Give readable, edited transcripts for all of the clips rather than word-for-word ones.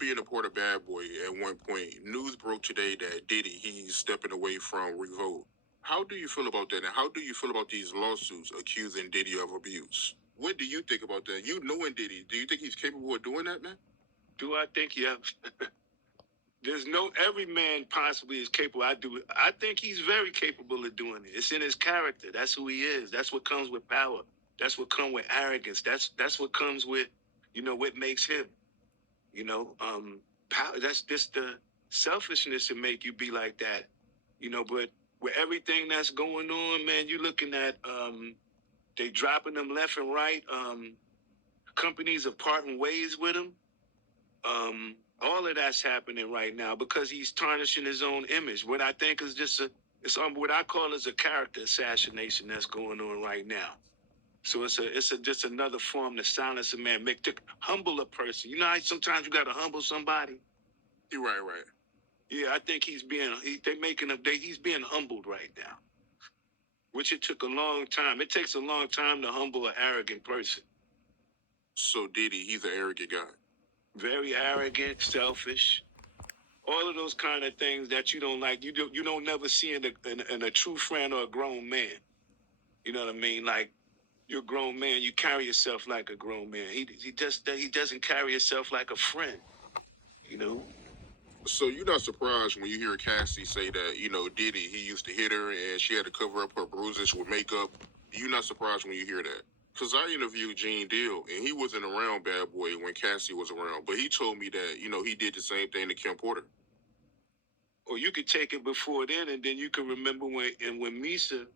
being a part of Bad Boy at one point, news broke today that Diddy, he's stepping away from Revolt. How do you feel about that? And how do you feel about these lawsuits accusing Diddy of abuse? What do you think about that? You knowing Diddy, do you think he's capable of doing that, man? Do I think yeah? There's no every man possibly is capable. I think he's very capable of doing it. It's in his character. That's who he is. That's what comes with power. That's what comes with arrogance. That's what comes with, what makes him. Power. That's just the selfishness to make you be like that. But with everything that's going on, man, you're looking at they dropping them left and right. Companies are parting ways with him. All of that's happening right now because he's tarnishing his own image. What I think is it's what I call is a character assassination that's going on right now. So it's just another form to silence a man, to humble a person. You know how sometimes you got to humble somebody. You're right. Yeah, I think he's being humbled right now, which it took a long time. It takes a long time to humble an arrogant person. So Diddy, he's an arrogant guy. Very arrogant, selfish. All of those kind of things that you don't like, you don't never see in a true friend or a grown man. You know what I mean? Like you're a grown man, you carry yourself like a grown man. He doesn't carry himself like a friend. So you're not surprised when you hear Cassie say that, Diddy, he used to hit her and she had to cover up her bruises with makeup. You're not surprised when you hear that. Because I interviewed Gene Deal, and he wasn't around Bad Boy when Cassie was around. But he told me that, he did the same thing to Kim Porter. Or you could take it before then, and then you can remember when Misa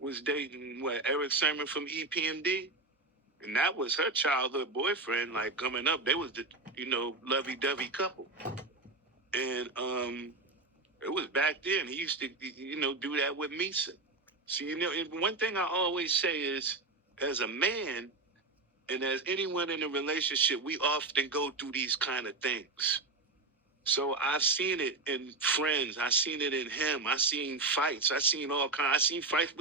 was dating, Eric Sermon from EPMD? And that was her childhood boyfriend, like coming up. They was the, lovey-dovey couple. And it was back then. He used to, do that with Misa. So, one thing I always say is, as a man, and as anyone in a relationship, we often go through these kind of things. So I've seen it in friends. I've seen it in him. I've seen fights. I've seen all kinds. I've seen fights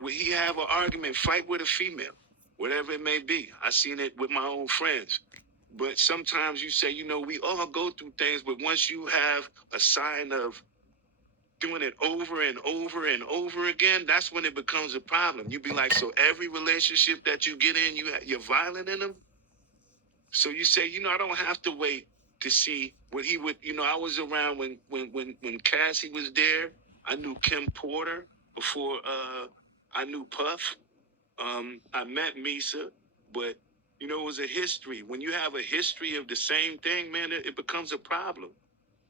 where he have an argument, fight with a female, whatever it may be. I've seen it with my own friends. But sometimes you say, we all go through things, but once you have a sign of doing it over and over and over again, that's when it becomes a problem. You be like, so every relationship that you get in, you're violent in them? So you say, I don't have to wait to see what he would, I was around when Cassie was there. I knew Kim Porter before I knew Puff. I met Misa, but it was a history. When you have a history of the same thing, man, it becomes a problem.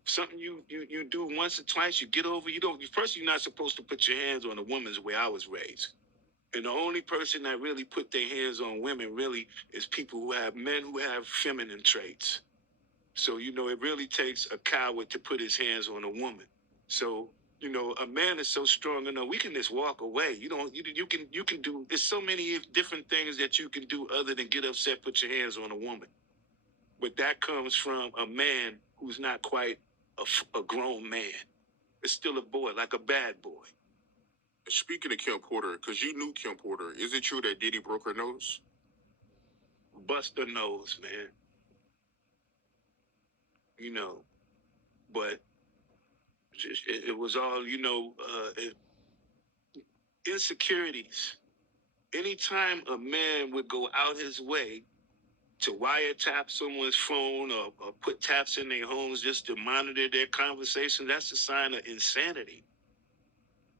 Something you do once or twice, you get over. First, you're not supposed to put your hands on a woman's way I was raised. And the only person that really put their hands on women really is men who have feminine traits. So, it really takes a coward to put his hands on a woman. So, a man is so strong enough, we can just walk away. You can do, there's so many different things that you can do other than get upset, put your hands on a woman. But that comes from a man who's not quite a grown man. It's still a boy, like a bad boy. Speaking of Kim Porter, because you knew Kim Porter, is it true that Diddy broke her nose? Bust her nose, man. But it was all, insecurities. Anytime a man would go out his way to wiretap someone's phone or put taps in their homes just to monitor their conversation, that's a sign of insanity.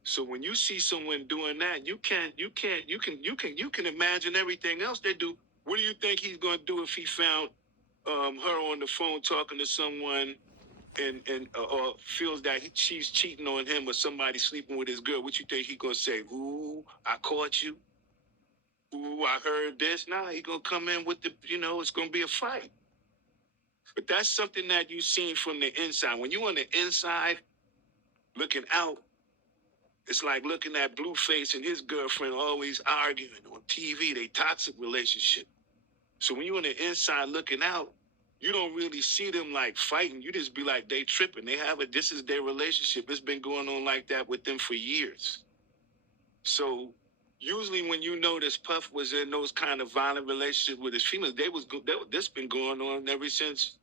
So when you see someone doing that, you can imagine everything else they do. What do you think he's going to do if he found her on the phone talking to someone and or feels that she's cheating on him or somebody sleeping with his girl? What you think he's going to say? Ooh, I caught you. Ooh, I heard this. Nah, he's going to come in with it's going to be a fight. But that's something that you've seen from the inside. When you're on the inside looking out, it's like looking at Blueface and his girlfriend always arguing on TV, they toxic relationship. So when you're on the inside looking out, you don't really see them like fighting. You just be like, they tripping. This is their relationship. It's been going on like that with them for years. So usually when you notice Puff was in those kind of violent relationships with his females, this been going on ever since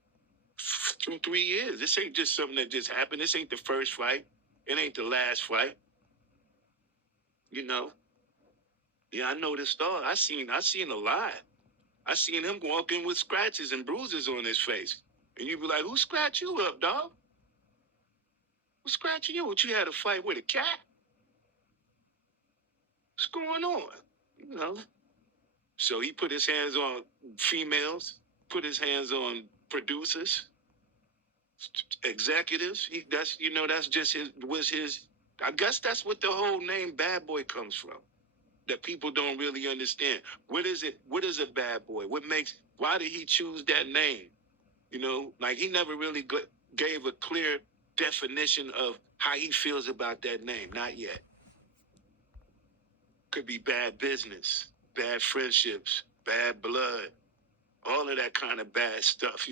2-3 years. This ain't just something that just happened. This ain't the first fight. It ain't the last fight. You know. Yeah, I know the story. I seen a lot. I seen him walking with scratches and bruises on his face. And you be like, who scratched you up, dog? Who's scratching you? What, you had a fight with a cat? What's going on? You know. So he put his hands on females, put his hands on producers, executives. That's just his. I guess that's what the whole name Bad Boy comes from. That people don't really understand. What is it? What is a bad boy? Why did he choose that name? Like he never really gave a clear definition of how he feels about that name. Not yet. Could be bad business, bad friendships, bad blood, all of that kind of bad stuff.